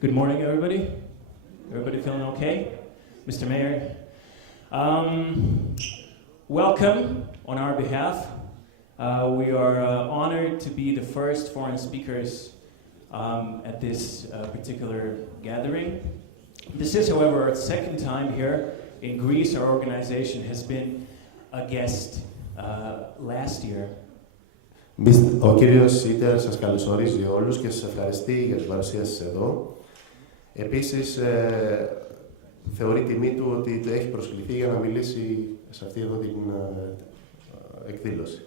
Good morning, everybody. Everybody feeling okay? Mr. Mayor, welcome on our behalf. We are honored to be the first foreign speakers at this particular gathering. This is, however, our second time here in Greece. Our organization has been a guest last year. Ο κύριος Σίτερ σας καλωσορίζει όλους και σας ευχαριστεί για την παρουσία σας εδώ. Επίσης, θεωρεί τιμή του ότι το έχει προσκληθεί για να μιλήσει σε αυτή εδώ την εκδήλωση.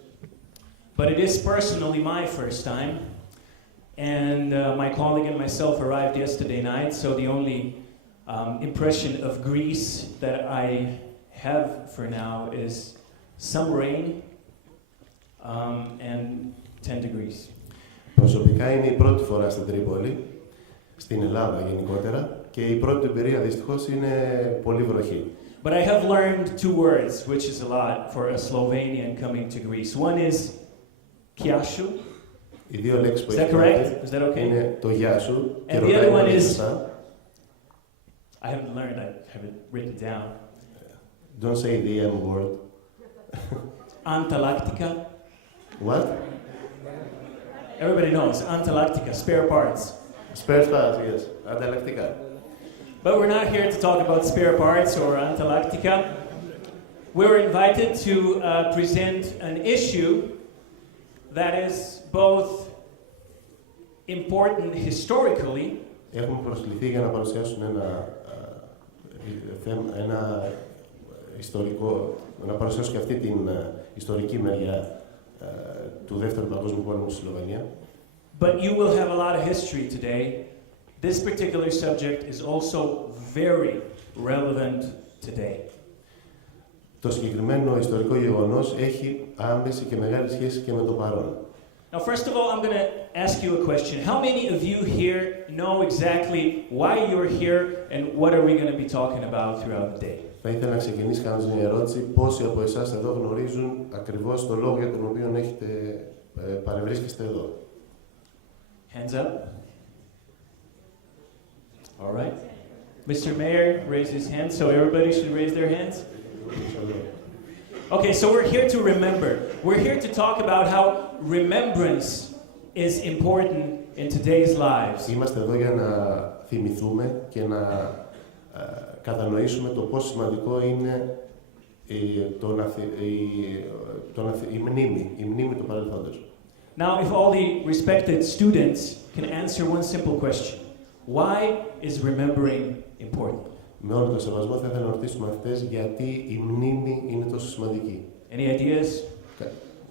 But it is personally my first time, and my colleague and myself arrived yesterday night, so the only impression of Greece that I have for now is some rain and 10 degrees. Προσωπικά είναι η πρώτη φορά στην Τρίπολη, στην Ελλάδα γενικότερα, και η πρώτη εμπειρία δυστυχώς είναι πολύ βροχή. But I have learned two words, which is a lot for a Slovenian coming to Greece. One is kiashu. Οι δύο λέξεις που Is that correct? Is that okay? είναι το γεια σου και And the other one is, σωστά. I haven't learned, I have it written down. Don't say the M word. Antalactica. What? Everybody knows, Antalactica, spare parts. Spare parts, yes. Ανταλλακτικά. But we're not here to talk about spare parts or Antalactica. We're invited to present an issue that is both important historically. Έχουμε προσκληθεί για να παρουσιάσουν ένα ιστορικό, να παρουσιάσουν και αυτή την ιστορική μεριά του Δεύτερου Παγκόσμιου Πολέμου στη Σλοβενία. But you will have a lot of history today. This particular subject is also very relevant today. Το συγκεκριμένο ιστορικό γεγονός έχει άμεση και μεγάλη σχέση και με το παρόν. Now, first of all, I'm going to ask you a question. How many of you here know exactly why you're here and what are we going to be talking about throughout the day? Θα ήθελα να ξεκινήσει κάνοντας μια ερώτηση. Πόσοι από εσάς εδώ γνωρίζουν ακριβώς το λόγο για τον οποίο έχετε παρευρίσκεστε εδώ? Hands up. All right. Mr. Mayor raised his hand, so everybody should raise their hands. Okay, so we're here to remember. We're here to talk about how remembrance is important in today's lives. Είμαστε εδώ για να θυμηθούμε και να κατανοήσουμε το πόσο σημαντικό είναι η μνήμη του παρελθόντος. Now, if all the respected students can answer one simple question. Why is remembering important? Με όλο το σεβασμό θα ήθελα να ρωτήσουμε αυτές γιατί η μνήμη είναι τόσο σημαντική. Any ideas?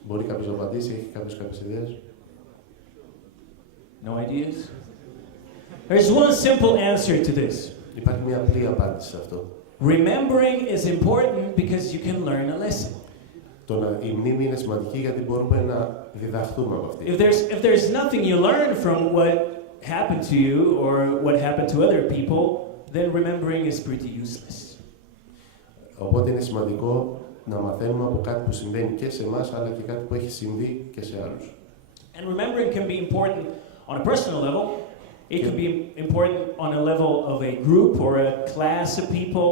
Μπορεί κάποιος να απαντήσει, έχει κάποιες ιδέες? No ideas? There's one simple answer to this. Υπάρχει μια απλή απάντηση σε αυτό. Remembering is important because you can learn a lesson. Η μνήμη είναι σημαντική γιατί μπορούμε να διδαχθούμε από αυτή. If there's nothing you learn from what happened to you or what happened to other people, then remembering is pretty useless. Οπότε είναι σημαντικό να μαθαίνουμε από κάτι που συμβαίνει και σε εμάς, αλλά και κάτι που έχει συμβεί και σε άλλους. And remembering can be important on a personal level. It could be important on a level of a group or a class of people,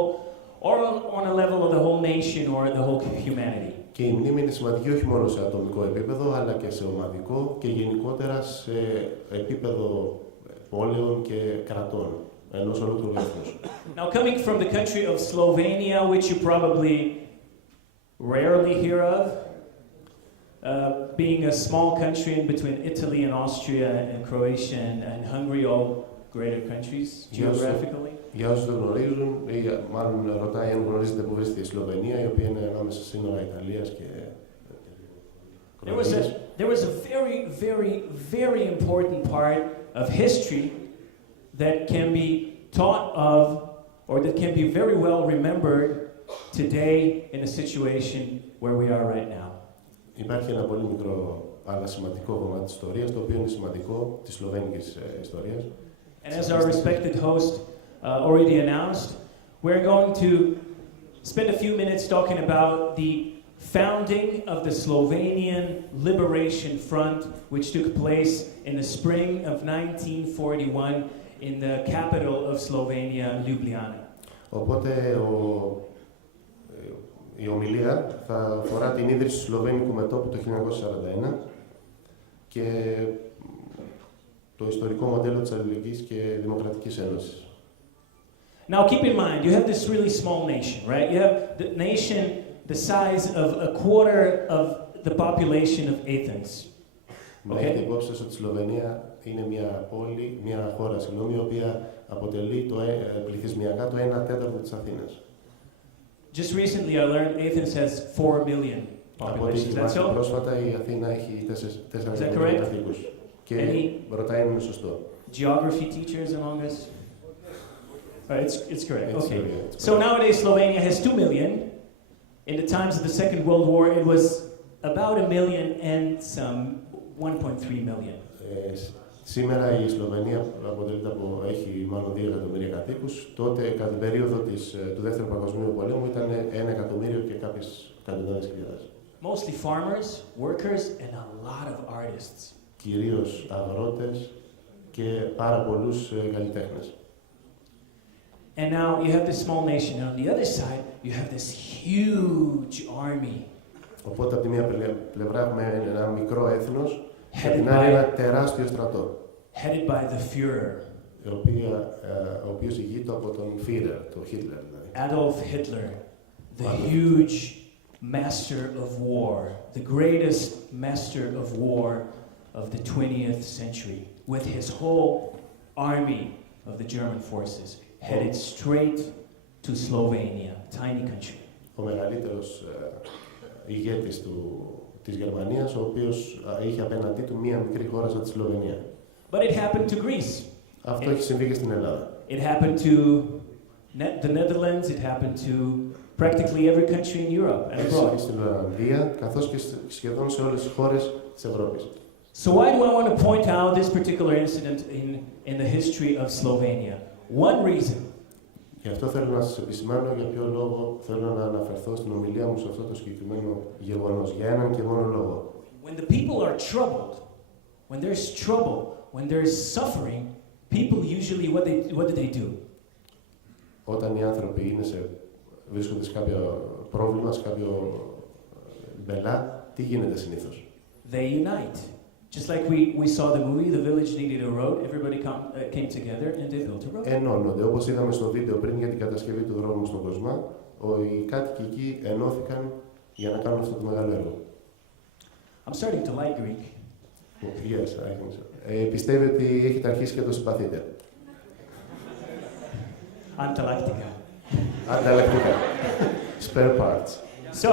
or on a level of the whole nation or the whole humanity. Και η μνήμη είναι σημαντική όχι μόνο σε ατομικό επίπεδο, αλλά και σε ομαδικό και γενικότερα σε επίπεδο πόλεων και κρατών, ενός ολόκληρου έθνους. Now, coming from the country of Slovenia, which you probably rarely hear of, being a small country in between Italy and Austria and Croatia and Hungary, all greater countries geographically. Για όσους δεν γνωρίζουν, ή μάλλον ρωτάει αν γνωρίζετε που βρίσκεται η Σλοβενία, η οποία είναι ανάμεσα σύνορα Ιταλίας και Κροατίας. There was a very, very, very important part of history that can be taught of, or that can be very well remembered today in a situation where we are right now. Υπάρχει ένα πολύ μικρό αλλά σημαντικό κομμάτι της ιστορίας, το οποίο είναι σημαντικό της σλοβένικης ιστορίας. And as our respected host already announced, we're going to spend a few minutes talking about the founding of the Slovenian Liberation Front, which took place in the spring of 1941 in the capital of Slovenia, Ljubljana. Οπότε η ομιλία θα αφορά την ίδρυση του Σλοβένικου μετώπου το 1941 και το ιστορικό μοντέλο της αλληλεγγύης και δημοκρατικής ένωσης. Now keep in mind, you have this really small nation, right? You have the nation the size of a quarter of the population of Athens. Να έχετε υπόψη σας ότι η Σλοβενία είναι μια χώρα, η οποία αποτελεί πληθυσμιακά το 1/4 της Αθήνας. Just recently I learned Athens has 4 million population. That's all? Πρόσφατα η Αθήνα έχει 4 εκατομμύρια κατοίκους. Και ρωτάει αν είναι σωστό. Geography teachers among us? It's correct. Okay. So nowadays Slovenia has 2 million. In the times of the Second World War, it was about 1 million and some 1.3 million. Σήμερα η Σλοβενία έχει μάλλον 2 εκατομμύρια κατοίκους. Τότε, κατά την περίοδο του Δεύτερου Παγκοσμίου Πολέμου, ήταν 1 εκατομμύριο και κάποιες εκατοντάδες χιλιάδες. Mostly farmers, workers, and a lot of artists. Κυρίως αγρότες και πάρα πολλούς καλλιτέχνες. And now you have this small nation, and on the other side, you have this huge army. Οπότε από τη μία πλευρά έχουμε ένα μικρό έθνος και από την άλλη ένα τεράστιο στρατό. Headed by the Führer. Ο οποίος ηγείται από τον Führer, τον Hitler δηλαδή. Adolf Hitler, the huge master of war, the greatest master of war of the 20th century, with his whole army of the German forces, headed straight to Slovenia, tiny country. Ο μεγαλύτερος ηγέτης της Γερμανίας, ο οποίος είχε απέναντί του μία μικρή χώρα σαν τη Σλοβενία. But it happened to Greece. Αυτό έχει συμβεί και στην Ελλάδα. It happened to the Netherlands, it happened to practically every country in Europe and abroad. Στην Ολλανδία, καθώς και σχεδόν σε όλες τις χώρες της Ευρώπης. So why do I want to point out this particular incident in the history of Slovenia? One reason. Γι' αυτό θέλω να σας επισημάνω για ποιο λόγο θέλω να αναφερθώ στην ομιλία μου σε αυτό το συγκεκριμένο γεγονός. Για έναν και μόνο λόγο. When the people are troubled, when there's trouble, when there's suffering, people usually what do they do? Όταν οι άνθρωποι βρίσκονται σε κάποιο πρόβλημα, σε κάποιο μπελά, τι γίνεται συνήθως? They unite. Just like we saw the movie, the village needed a road, everybody came together and they built a road. Ενώνονται, όπως είδαμε στο βίντεο πριν για την κατασκευή του δρόμου στον Κοσμά, οι κάτοικοι εκεί ενώθηκαν για να κάνουν αυτό το μεγάλο έργο. I'm starting to like Greek. Yes, I think so. Πιστεύει ότι έχετε αρχίσει και το συμπαθείτε. Ανταλλακτικά. Ανταλλακτικά. Spare parts. So,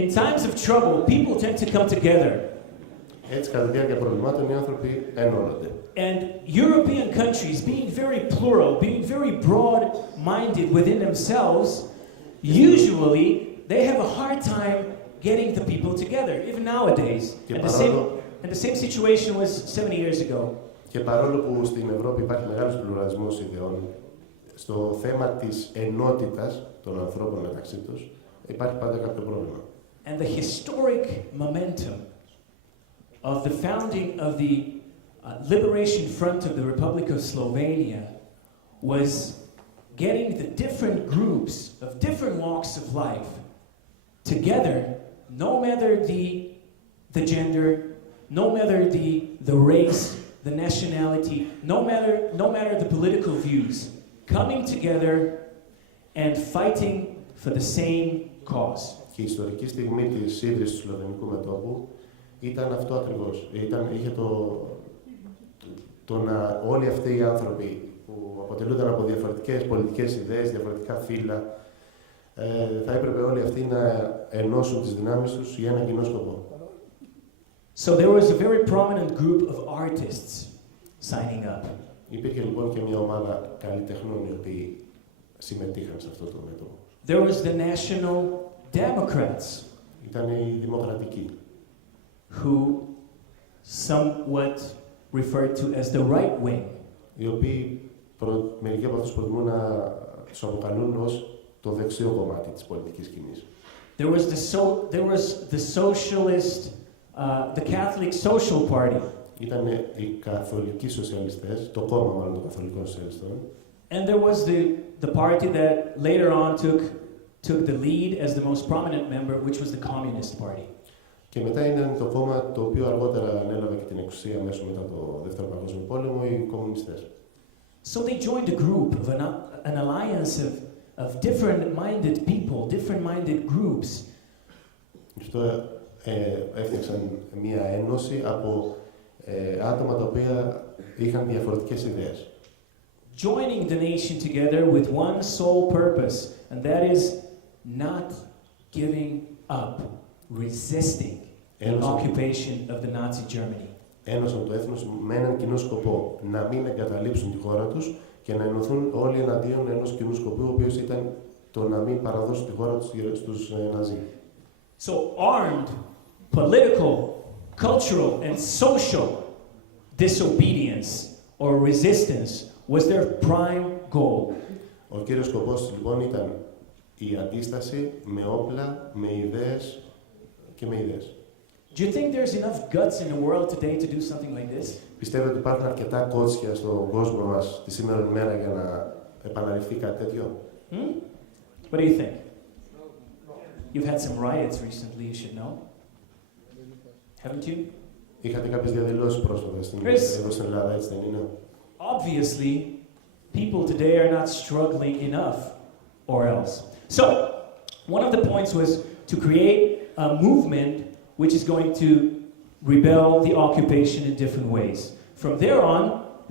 in times of trouble, people tend to come together. Έτσι, κατά τη διάρκεια προβλημάτων, οι άνθρωποι ενώνονται. And European countries, being very plural, being very broad-minded within themselves, usually they have a hard time getting the people together, even nowadays. And the same situation was 70 years ago. Και παρόλο που στην Ευρώπη υπάρχει μεγάλος πλουραλισμός ιδεών, στο θέμα της ενότητας των ανθρώπων μεταξύ τους, υπάρχει πάντα κάποιο πρόβλημα. And the historic momentum of the founding of the Liberation Front of the Republic of Slovenia was getting the different groups of different walks of life together, no matter the gender, no matter the race, the nationality, no matter the political views, coming together and fighting for the same cause. Και η ιστορική στιγμή της ίδρυσης του Σλοβενικού μετώπου ήταν αυτό ακριβώς. Είχε το να όλοι αυτοί οι άνθρωποι που αποτελούνταν από διαφορετικές πολιτικές ιδέες, διαφορετικά φύλλα, θα έπρεπε όλοι αυτοί να ενώσουν τις δυνάμεις τους για ένα κοινό σκοπό. So there was a very prominent group of artists signing up. Υπήρχε λοιπόν και μια ομάδα καλλιτεχνών οι οποίοι συμμετείχαν σε αυτό το μέτωπο. There was the National Democrats. Ήταν οι δημοκρατικοί. Who somewhat referred to as the right wing. Οι οποίοι μερικοί από αυτούς προτιμούν να τους αποκαλούν ως το δεξιό κομμάτι της πολιτικής σκηνής. There was the socialist, the Catholic Social Party. ήταν οι καθολικοί σοσιαλιστές, το κόμμα μάλλον των καθολικών σοσιαλιστών. And there was the party that later on took the lead as the most prominent member, which was the Communist Party. Και μετά είναι το κόμμα το οποίο αργότερα ανέλαβε και την εξουσία αμέσως μετά το Δεύτερο Παγκόσμιο Πόλεμο, οι κομμουνιστές. So they joined a group of an alliance of different-minded people, different-minded groups. Αυτό έφτιαξαν μία ένωση από άτομα τα οποία είχαν διαφορετικές ιδέες. Joining the nation together with one sole purpose, and that is not giving up, resisting the occupation of the Nazi Germany. Ένωσαν το έθνος με έναν κοινό σκοπό, να μην εγκαταλείψουν τη χώρα τους και να ενωθούν όλοι εναντίον ενός κοινού σκοπού, ο οποίος ήταν το να μην παραδώσουν τη χώρα τους στους Ναζί. So armed, political, cultural and social disobedience or resistance was their prime goal. Ο κύριος σκοπός λοιπόν ήταν η αντίσταση με όπλα, με ιδέες και με ιδέες. Do you think there's enough guts in the world today to do something like this? Πιστεύετε ότι υπάρχουν αρκετά κότσια στον κόσμο μας τη σήμερα ημέρα για να επαναληφθεί κάτι τέτοιο? What do you think? You've had some riots recently, you should know. Haven't you? Είχατε κάποιες διαδηλώσεις πρόσφατα εδώ στην Ελλάδα, έτσι δεν είναι? Obviously, people today are not struggling enough, or else. So, one of the points was to create a movement which is going to rebel the occupation in different ways. From there on,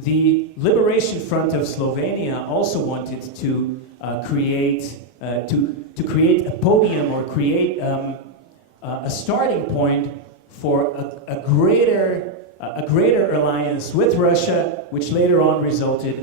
the Liberation Front of Slovenia also wanted to create a podium or create a starting point for a greater alliance with Russia, which later on resulted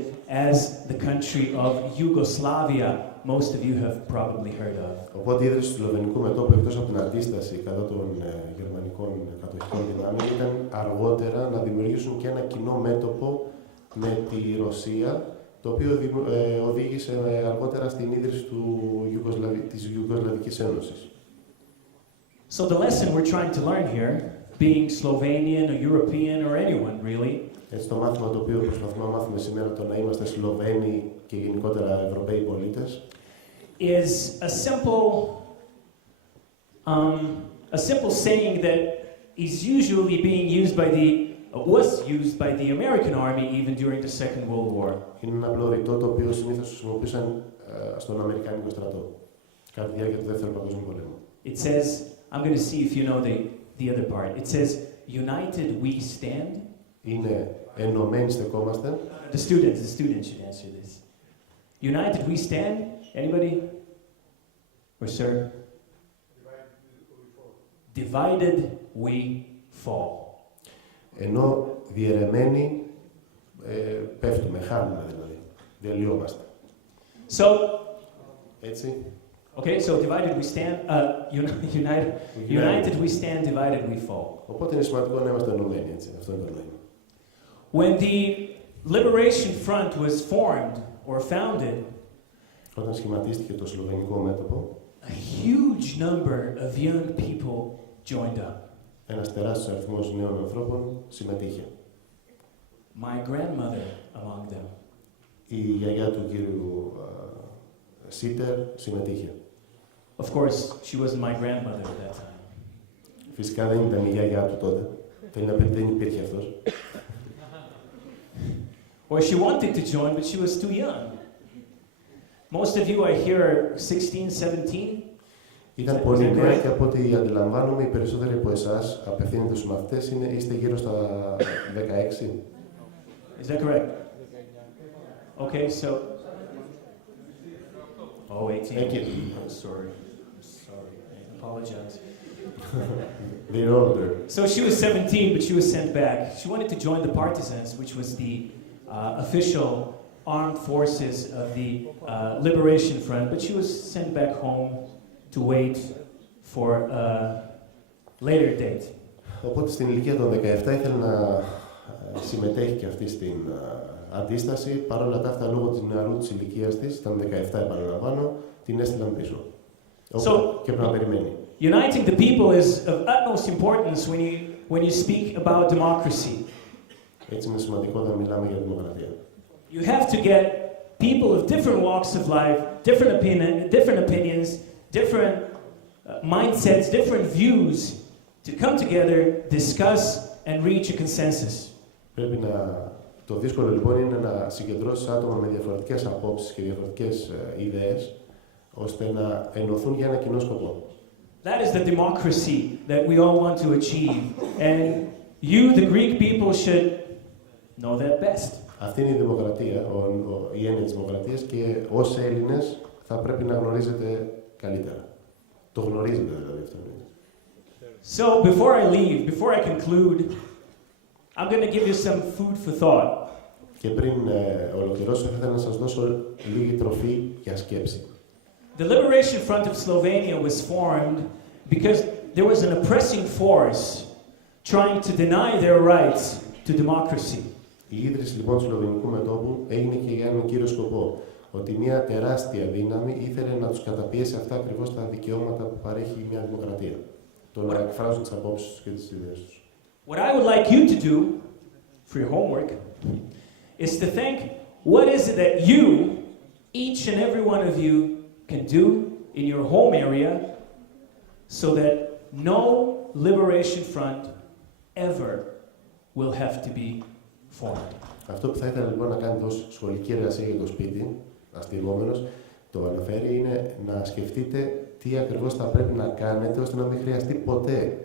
as the country of Yugoslavia, most of you have probably heard of. Οπότε η ίδρυση του Σλοβενικού μετώπου, εκτός από την αντίσταση κατά των γερμανικών κατοχικών δυνάμεων, ήταν αργότερα να δημιουργήσουν και ένα κοινό μέτωπο με τη Ρωσία, το οποίο οδήγησε αργότερα στην ίδρυση της Ιουγκοσλαβικής Ένωσης. So the lesson we're trying to learn here, being Slovenian or European or anyone really, Έτσι, το μάθημα το οποίο προσπαθούμε να μάθουμε σήμερα, το να είμαστε Σλοβαίνοι και γενικότερα Ευρωπαίοι πολίτες, is a simple saying that is usually being used was used by the American army even during the Second World War. Είναι ένα απλό ρητό το οποίο συνήθως χρησιμοποιούσαν στον Αμερικάνικο στρατό κατά τη διάρκεια του Δεύτερου Παγκόσμιου Πολέμου. It says, I'm going to see if you know the other part. It says, United we stand. Είναι ενωμένοι στεκόμαστε. The students should answer this. United we stand. Anybody? Or sir? Divided we fall. Ενώ διαιρεμένοι πέφτουμε, χάνουμε δηλαδή, διαλυόμαστε. So, έτσι. Okay, so divided we stand, united we stand, divided we fall. Οπότε είναι σημαντικό να είμαστε ενωμένοι, έτσι, αυτό είναι το νόημα. When the Liberation Front was formed or founded, όταν σχηματίστηκε το Σλοβενικό μέτωπο, a huge number of young people joined up. Ένας τεράστιος αριθμός νέων ανθρώπων συμμετείχε. My grandmother among them. Η γιαγιά του κύριου Σίτερ συμμετείχε. Of course, she wasn't my grandmother at that time. Φυσικά δεν ήταν η γιαγιά του τότε. Θέλει να πει ότι δεν υπήρχε αυτός. Or she wanted to join, but she was too young. Most of you are here 16, 17. Ήταν πολύ νέα και από ό,τι αντιλαμβάνομαι, οι περισσότεροι από εσάς απευθύνονται στους μαθητές είστε γύρω στα 16. Is that correct? Okay, so. Oh, 18. Thank you. I'm sorry. I apologize. They're older. So she was 17, but she was sent back. She wanted to join the partisans, which was the official armed forces of the Liberation Front, but she was sent back home to wait for a later date. Οπότε στην ηλικία των 17 ήθελε να συμμετέχει και αυτή στην αντίσταση. Παρ' όλα αυτά, λόγω της νεαρού της ηλικίας της, ήταν 17 επαναλαμβάνω, την έστειλαν πίσω. Και πρέπει να περιμένει. Uniting the people is of utmost importance when you speak about democracy. Έτσι είναι σημαντικό όταν μιλάμε για δημοκρατία. You have to get people of different walks of life, different opinions, different mindsets, different views to come together, discuss and reach a consensus. Πρέπει το δύσκολο λοιπόν είναι να συγκεντρώσεις άτομα με διαφορετικές απόψεις και διαφορετικές ιδέες, ώστε να ενωθούν για ένα κοινό σκοπό. That is the democracy that we all want to achieve, and you, the Greek people, should know that best. Αυτή είναι η δημοκρατία, η έννοια της δημοκρατίας, και ως Έλληνες θα πρέπει να γνωρίζετε καλύτερα. Το γνωρίζετε δηλαδή αυτό. So before I leave, before I conclude, I'm going to give you some food for thought. Και πριν ολοκληρώσω, θα ήθελα να σας δώσω λίγη τροφή για σκέψη. The Liberation Front of Slovenia was formed because there was an oppressing force trying to deny their rights to democracy. Η ίδρυση λοιπόν του Σλοβενικού μετώπου έγινε και για έναν κύριο σκοπό, ότι μια τεράστια δύναμη ήθελε να τους καταπιέσει αυτά ακριβώς τα δικαιώματα που παρέχει μια δημοκρατία. Το να εκφράζουν τις απόψεις τους και τις ιδέες τους. What I would like you to do for your homework is to think, what is it that you, each and every one of you, can do in your home area so that no liberation front ever will have to be formed. Αυτό που θα ήθελα λοιπόν να κάνετε ως σχολική εργασία για το σπίτι, αστηγόμενος, το αναφέρει, είναι να σκεφτείτε τι ακριβώς θα πρέπει να κάνετε ώστε να μην χρειαστεί ποτέ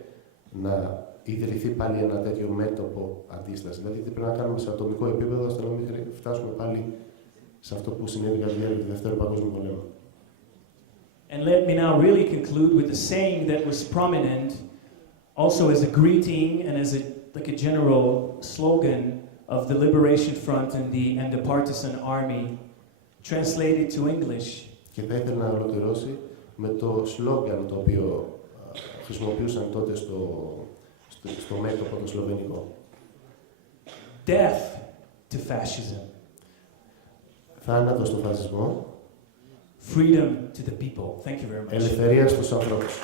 να ιδρυθεί πάλι ένα τέτοιο μέτωπο αντίσταση. Δηλαδή τι πρέπει να κάνουμε σε ατομικό επίπεδο ώστε να μην φτάσουμε πάλι σε αυτό που συνέβη κατά τη διάρκεια του Δεύτερου Παγκόσμιου Πολέμου. And let me now really conclude with a saying that was prominent also as a greeting and as like a general slogan of the Liberation Front and the partisan army, translated to English. Και θα ήθελα να ολοκληρώσει με το σλόγγαν το οποίο χρησιμοποιούσαν τότε στο μέτωπο το σλοβενικό. Death to fascism. Θάνατο στον φασισμό. Freedom to the people. Thank you very much. Ελευθερία στους ανθρώπους.